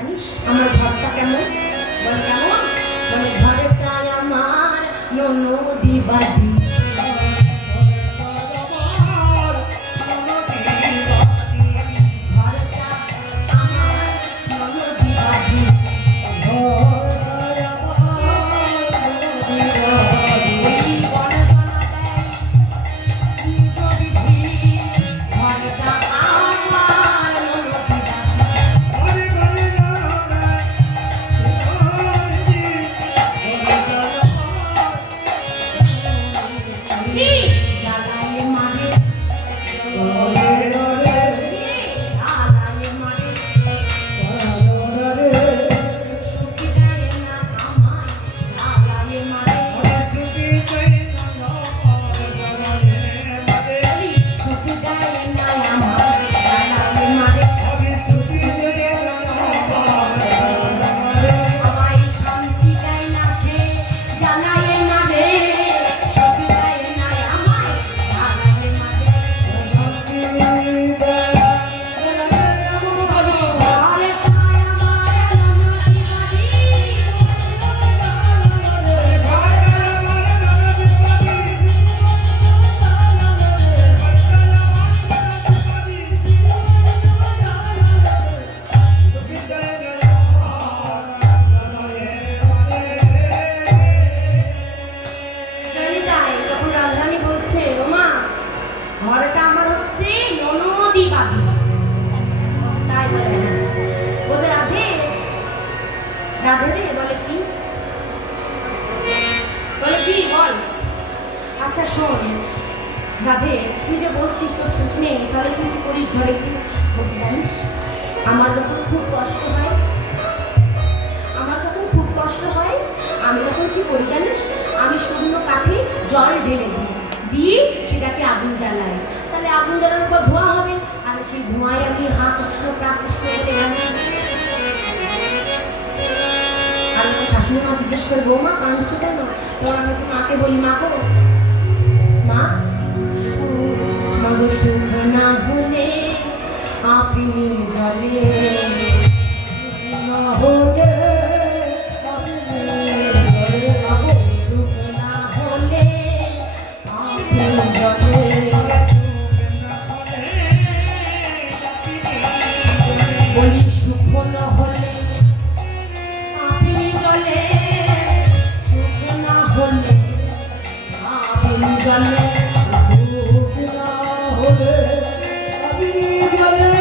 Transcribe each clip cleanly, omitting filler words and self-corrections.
জানিস আমার ঘরটা কেমন? বলে কেমন? বলে ঘরটায় আমার ননদি বাদি। আচ্ছা শোন রাধে, তুই যে বলছিস তোর সুখ নেই, তাহলে তুই কি করিস ঘরে? কি বলতে জানিস, আমার যখন খুব কষ্ট হয়, আমি তখন কি করি জানিস? আমি শুকনো কাঠে জল ঢেলে দিই, দিয়ে সেটাকে আগুন জ্বালাই। তাহলে আগুন জ্বালানোর পর ধোঁয়া হবে, আর সেই ধোঁয়ায় আমি হাত উষ্ণ প্রাক উষ্ণ হতে জানি। আমি তো শাশুড়ি মা জিজ্ঞেস করে, বৌমা কাঁদছো কেন? তখন আমি তো মাকে বলি, মা গো মা, সুখ না হলে আপনি জলে বলি সুখ না হলে আপনি জলে, সুখ না হলে আপনি জলে, সুখ না হলে আপনি জলে।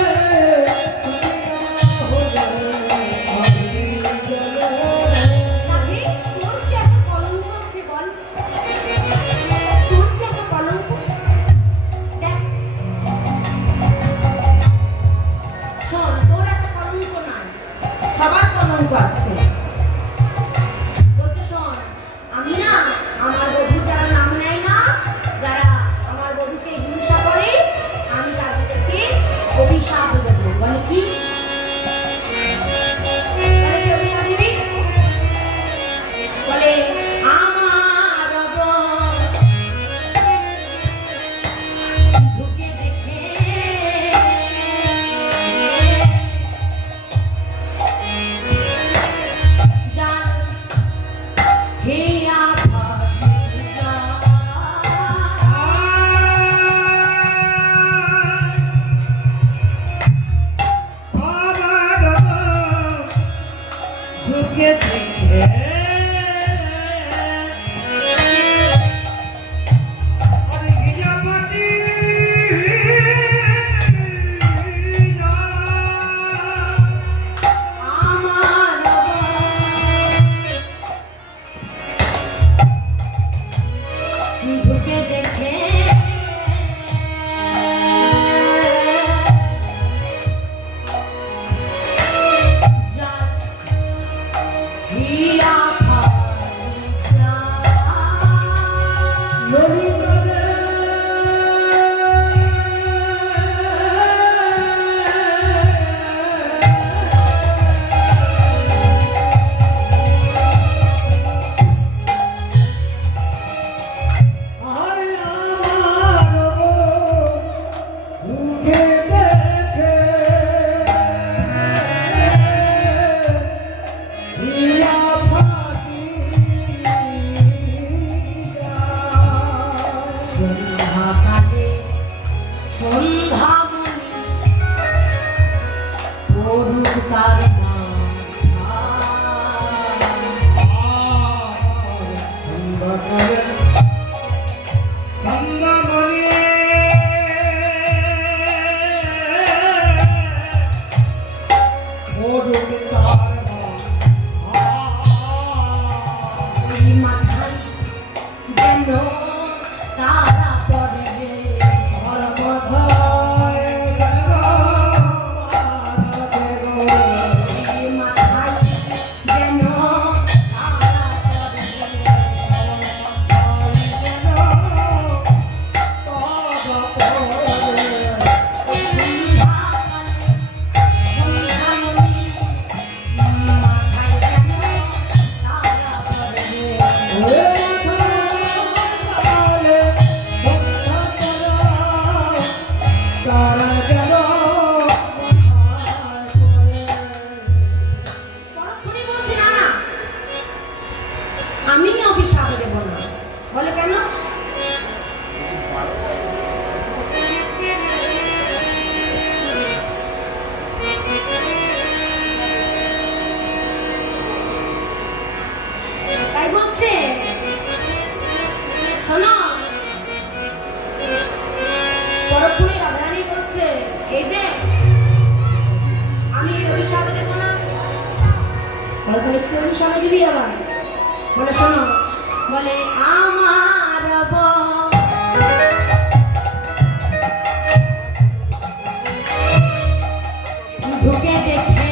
করুক তার মাথায় যেন তারা পড়বে আমি অভিশাপ দেব না। বলে কেন? তাই বলছে শোনো, পরপুরি রাধারানী বলছে এই যে আমি অভিশাপ দেব না। বলে তাহলে তুই অভিশাপ দিবি আবার? বলে শোনো, বলে আমার ঢুকে দেখে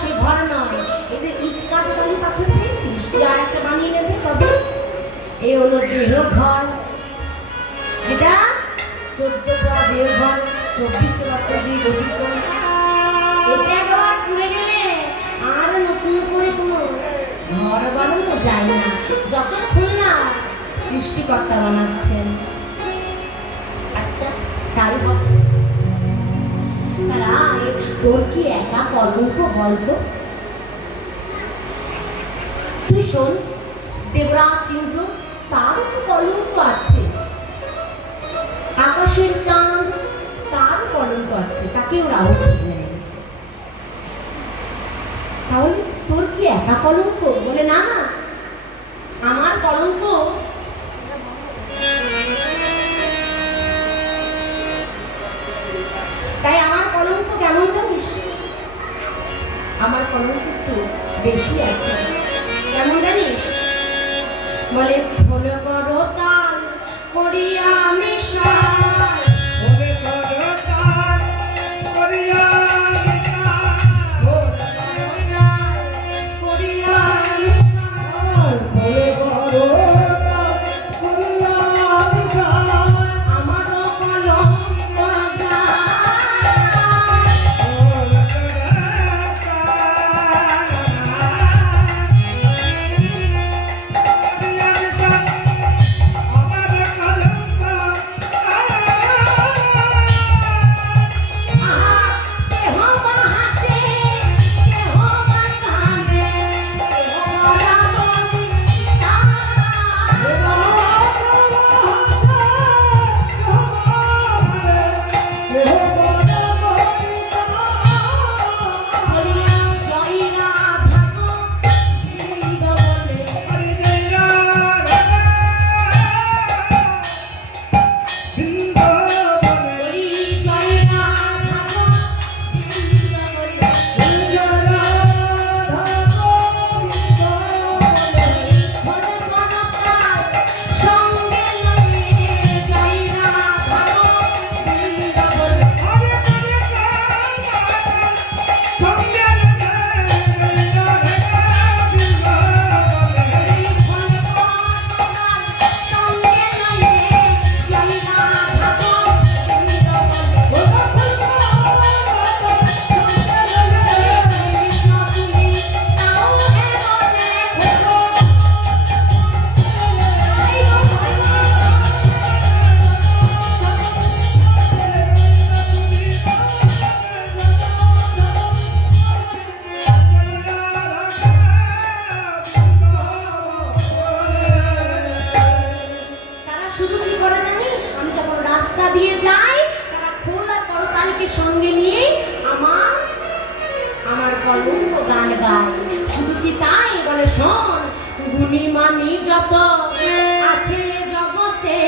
সে ঘর নয়, এদের ইট কাঠ বালি পাথর পেয়েছিস, তুই আর একটা বানিয়ে নেবে তবে। এ হলো দেহ ঘর, যেটা 14 পা দেহ ঘর, 24 রক্ত দিয়ে গঠিত। এটা একবার পুড়ে গেলে আর নতুন করে কোনো ঘর বানানো যায় না, যতক্ষণ না সৃষ্টিকর্তা বানাচ্ছেন। আচ্ছা তাই হবে, তোর কি একা কলঙ্ক বলতো? তুই শোন, দেবরাজ ইন্দ্র তারও তো কলঙ্ক আছে, আকাশের চাঁদ তার কলঙ্ক আছে, তাকেও রাহু নেয়। তাহলে তোর কি একা কলঙ্ক? বলে না না, আমার কলঙ্ক তাই আমার কলঙ্ক কেমন জানিস? আমার কলঙ্ক একটু বেশি আছে, কেমন জানিস? বলে ফল করো তাল করিয়া আমি সঙ্গে নিয়ে আমার কলঙ্ক গান গায়। শুধু কি তাই? বলে শোন, গুণী মানি যত আছে জগতে,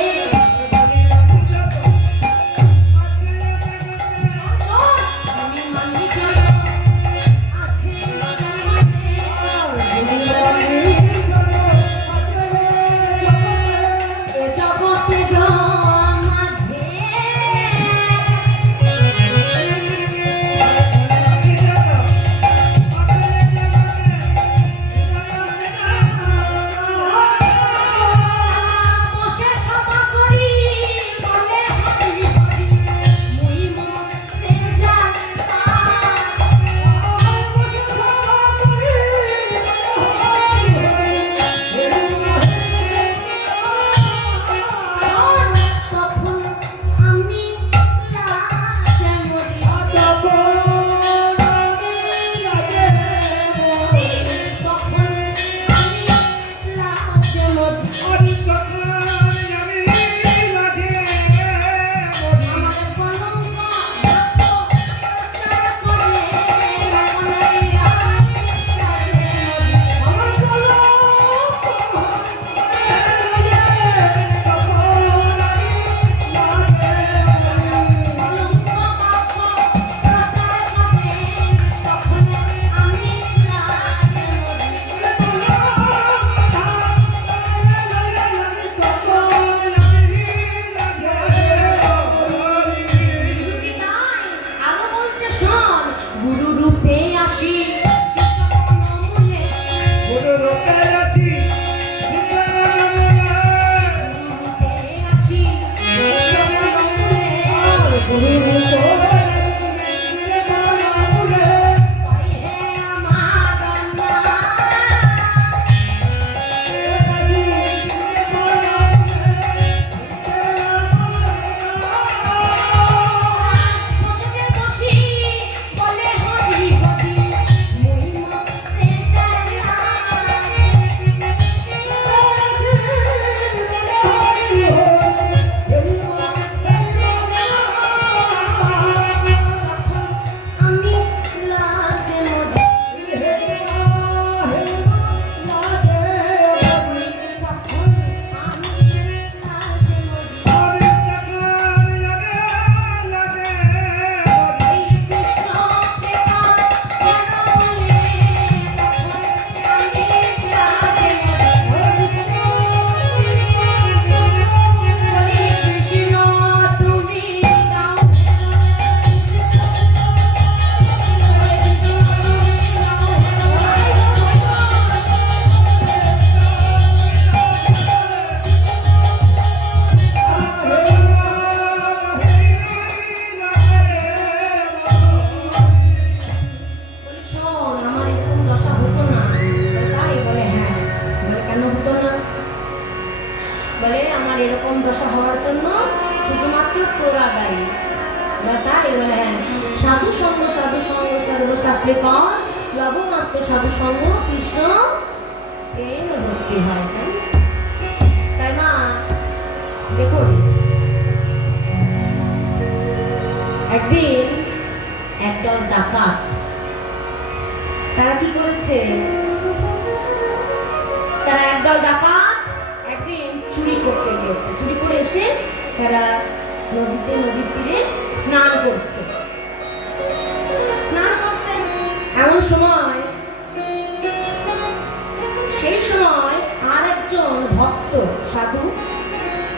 ভালোবাসা হওয়ার জন্য শুধুমাত্র তোরা দায়ী। তাই বলে হ্যাঁ, সাধু সঙ্গ সর্বশাস্ত্রে কর, লবমাত্র সাধু সঙ্গ কৃষ্ণ প্রেম ভক্তি হয়। তাই মা দেখুন, একদিন একদল ডাকাত তারা কি করেছে, তারা একদল ডাকাত একদিন চুরি করতে গিয়েছে। চুরি করে এসে তারা নদীর তীরে স্নান করছে। এমন সময় সেই সময় আর একজন ভক্ত সাধু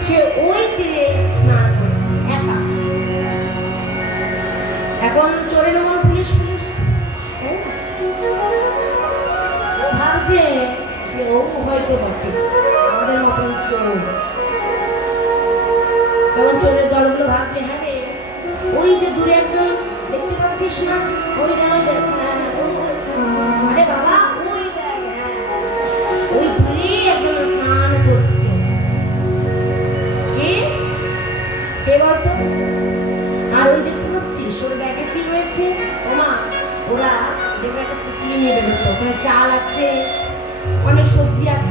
সে ওই তীরে স্নান করছে একা। এখন চোরে নম্বর পুলিশ ও ভাবছে যে ও হয়তো বটে আমাদের মতন চোর। তখন চোরের দলগুলো ভাবছে হ্যাঁ রে, ওই যে দূরে একজন দেখতে পাচ্ছিস না, ওই দেখ, আরে বাবা ওই দেখ, ওই দূরে একজন স্নান করছে। কে বলতো? আর ওই দেখতে পাচ্ছিস ওর ব্যাগে কি রয়েছে? ওমা, ওরা দেখবে একটা পুটলি নিয়ে বেরোতো, ওখানে চাল আছে, অনেক সবজি আছে।